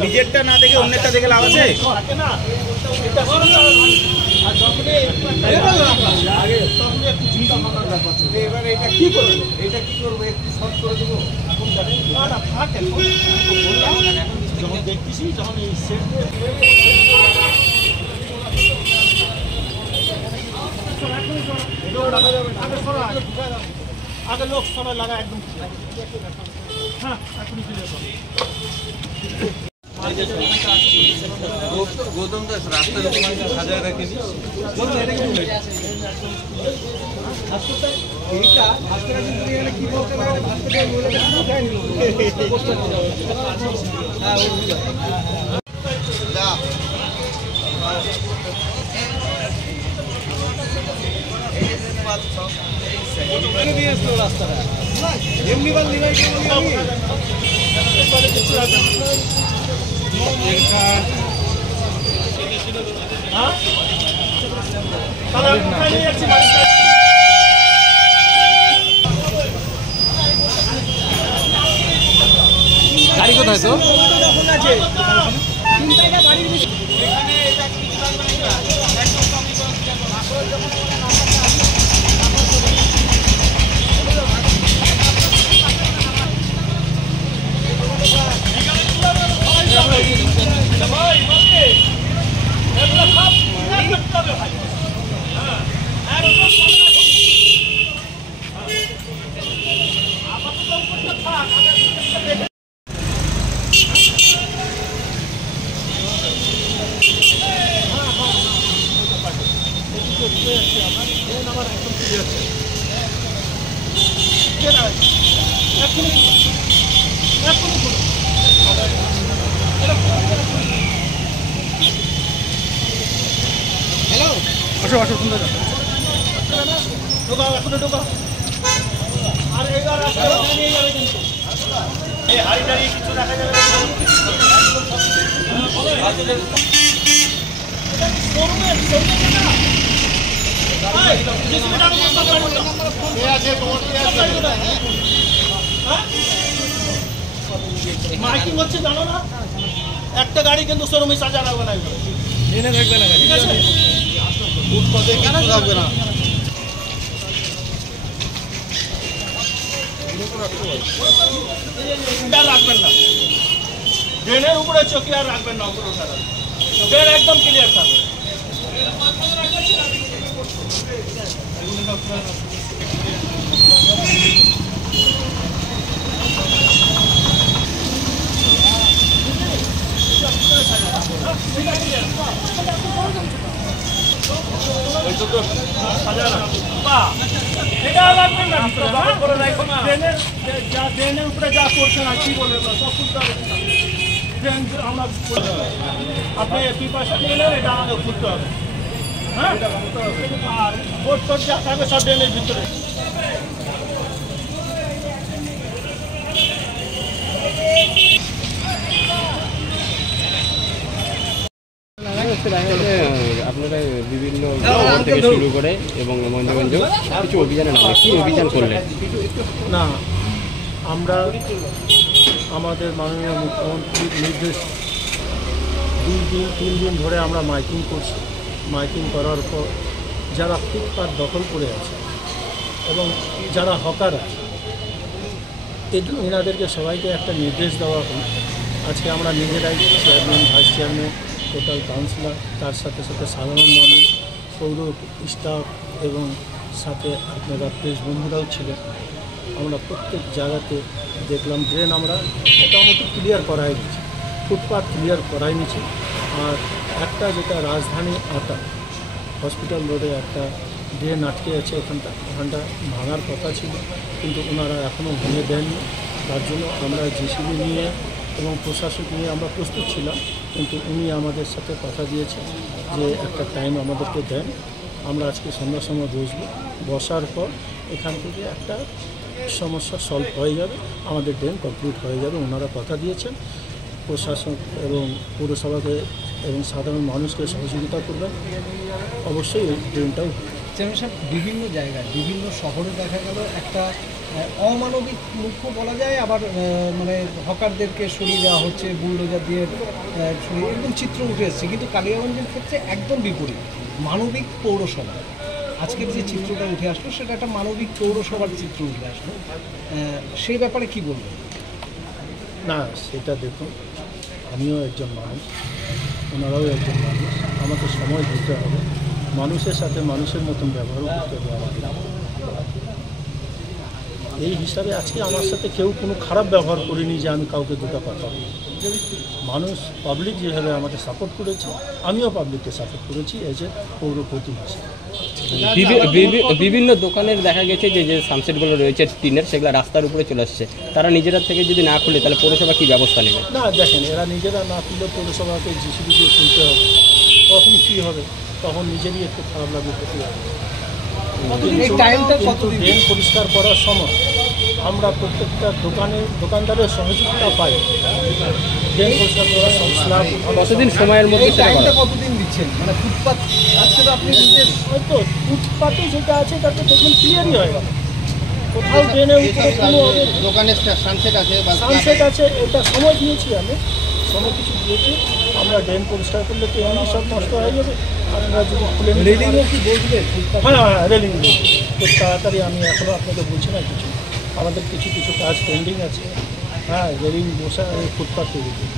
নিজেরটা না দেখে অন্যেরটা দেখে লাভ আছে? এবার এটা কি করবো, এটা কি করবো, একটু শর্ট করে দেবো এখন জানেন না থাক যখন দেখতেছি যখন এই সেট আগে লোক সবাই লাগা একদম হ্যাঁ এখনই ক্লিয়ার করো। গৌতম দাস রাস্তার সাজা রাখিনি এইটা ভাস্কর কি বলতে পারে ভাস্কর দিয়ে আসলো রাস্তাটা এমনি বাল নিবাই গাড়ি কোথায় তো আসো আসো সুন্দর ঢোকাও এখন ঢোকাও আর এবার নিয়ে যাবে কিন্তু এই হাড়ি টাড়ি কিছু দেখা যাবে মাইকিং হচ্ছে জানো না একটা গাড়ি কিন্তু শোরুমে সাজা রাখবে না এনে থাকবে না ঠিক আছে রাখবে না রাখবেন না ড্রেনের উপরে চোখে আর রাখবেন না ড্রেন একদম ক্লিয়ার থাকবে এটা লাগবে না ড্রেনের উপরে যা করছে না কি বলে সব খুলতে হবে ড্রেন আমরা আপনি প্রিপারেশন নিলেন এটা আমাদের খুলতে হবে হ্যাঁ আর বোর্ড টোড যা থাকবে সব ড্রেনের ভিতরে আপনারা বিভিন্ন থেকে শুরু করে এবং মঞ্জগঞ্জ কিছু অভিযানের নামে কি অভিযান করলেন? না আমরা আমাদের মাননীয় মুখ্যমন্ত্রীর নির্দেশ 2 দিন 3 দিন ধরে আমরা মাইকিং করছি মাইকিং করার পর যারা ফুটপাত দখল করে আছে এবং যারা হকার আছে এনাদেরকে সবাইকে একটা নির্দেশ দেওয়া হয় আজকে আমরা নিজেরাই chairman vice chairman total councillor তার সাথে সাথে সাধারণ মানুষ পৌর স্টাফ এবং সাথে আপনারা প্রেস বন্ধুরাও ছিলেন আমরা প্রত্যেক জায়গাতে দেখলাম ড্রেন আমরা মোটামুটি ক্লিয়ার করাই নিয়েছি ফুটপাথ ক্লিয়ার করাই নিয়েছি আর একটা যেটা রাজধানী আটা হসপিটাল রোডে একটা ড্রেন আটকে আছে ওখানটা ভাঙার কথা ছিল কিন্তু ওনারা এখনও ভেঙে দেননি তার জন্য আমরা জেসিবি নিয়ে এবং প্রশাসক নিয়ে আমরা প্রস্তুত ছিলাম কিন্তু উনি আমাদের সাথে কথা দিয়েছেন যে একটা টাইম আমাদেরকে দেন আমরা আজকে সন্ধ্যার সময় বসার পর এখান থেকে একটা সমস্যা সলভ হয়ে যাবে আমাদের ড্রেন কমপ্লিট হয়ে যাবে ওনারা কথা দিয়েছেন প্রশাসন এবং পৌরসভাকে এবং সাধারণ মানুষকে সহযোগিতা করবেন অবশ্যই এই ড্রেনটাও চেয়ারম্যান সাহেব বিভিন্ন জায়গায় বিভিন্ন শহরে দেখা গেল একটা অমানবিক মুখ্য বলা যায়, আবার মানে হকারদেরকে সরিয়ে দেওয়া হচ্ছে বুলডোজার দিয়ে সরিয়ে, এরকম চিত্র উঠে এসছে। কিন্তু কালিয়াগঞ্জের ক্ষেত্রে একদম বিপরীত, মানবিক পৌরসভা। আজকের যে চিত্রটা উঠে আসলো সেটা একটা মানবিক পৌরসভার চিত্র উঠে আসলো, সেই ব্যাপারে কি বলবেন? না, সেটা দেখুন, আমিও একজন মানুষ, ওনারাও একজন মানুষ, আমাকে সময় দিতে হবে, মানুষের সাথে মানুষের মতন ব্যবহারও করতে হবে আমাদের। এই হিসাবে আজকে আমার সাথে কেউ কোনো খারাপ ব্যবহার করেনি যে আমি কাউকে দুটো কথা বলি। মানুষ পাবলিক যেভাবে আমাকে সাপোর্ট করেছে, আমিও পাবলিককে সাপোর্ট করেছি এজ এ পৌর প্রতিনিধি। বিভিন্ন দোকানের দেখা গেছে যে যে সানসেটগুলো রয়েছে টিনের, সেগুলো রাস্তার উপরে চলে আসছে। তারা নিজেরা থেকে যদি না খুলে তাহলে পৌরসভা কী ব্যবস্থা নেবে? না দেখেন, এরা নিজেরা না তুলে পৌরসভাকে জিসিবি দিয়ে তুলতে হবে, তখন কী হবে, তখন নিজেরই একটু খারাপ লাগবে, ক্ষতি হবে। এই টাইমটা কত কিন্তু ড্রেন পরিষ্কার করার সময় আমরা প্রত্যেকটা দোকানদারের সহযোগিতা পাই। ড্রেন পরিষ্কার করার স্ল্যাব কতদিন সময়ের মধ্যে এই সেটা করা টাইমটা হবে? কতদিন দিচ্ছেন? মানে ফুটপাত আজকে তো আপনি নিজের হয়তো ফুটপাতে যেটা আছে তাতে দেখবেন ক্লিয়ারই হয়ে গেল। কোথাও ড্রেনের উপরে কোনো দোকানের সানসেট আছে বা সানসেট আছে, এটা সময় দিয়েছি, আমি সময় কিছু দিয়েছি। আমরা ড্রেন পরিষ্কার করলে তো এমনি সব নষ্ট হয়ে যাবে, আপনারা যদি খুলে নিতে রেলিংও পারেন। কি বসবে ফুটপাত? হ্যাঁ, রেলিং খুব তাড়াতাড়ি, আমি এখনও আপনাকে বলছি না কিছু, আমাদের কিছু কাজ পেন্ডিং আছে। হ্যাঁ, রেলিং বসা ফুটপাথ তৈরি করবো।